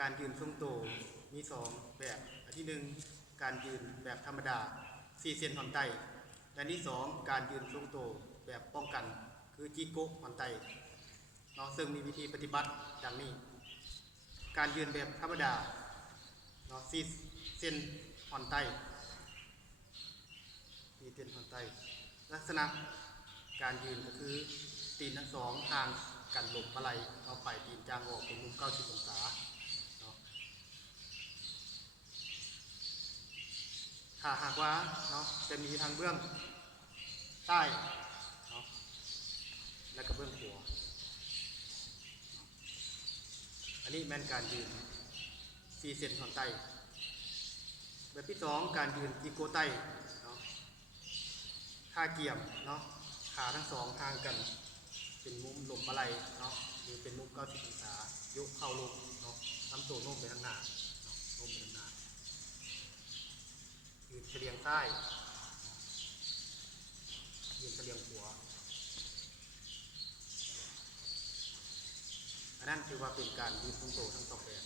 การยืนทรงตัวมีสองแบบอันที่หนึ่งการยืนแบบธรรมดา4 เซนหอนไตและที่สองการยืนทรงตัวแบบป้องกันคือจีโก้หอนไตเนาะซึ่งมีวิธีปฏิบัติดังนี้การยืนแบบธรรมดาเนาะ4 เซนหอนไต4 เซนหอนไตลักษณะการยืนก็คือตีนทั้งสองห่างกันลมปลายเอาไปตีนจางออกเป็นมุม90 องศาถ้าหากว่าเนาะจะมีทางเบื้องใต้เนาะและก็เบื้องขวาอันนี้แม่นการยืน4 เซนหอนไตแบบที่สองการยืนจีโกไตเนาะท่าเกี่ยมเนาะขาทั้งสองห่างกันเป็นมุมหลบอะไรเนาะหรือเป็นมุม90 องศายกเข่าลงเนาะลำตัวโน้มไปข้างหน้าเนาะโน้มไปข้างหน้ายืนเฉลียงซ้ายยืนเฉลียงขวาอันนั้นคือว่าเป็นการยืนทรงตัวทั้งสองแบบ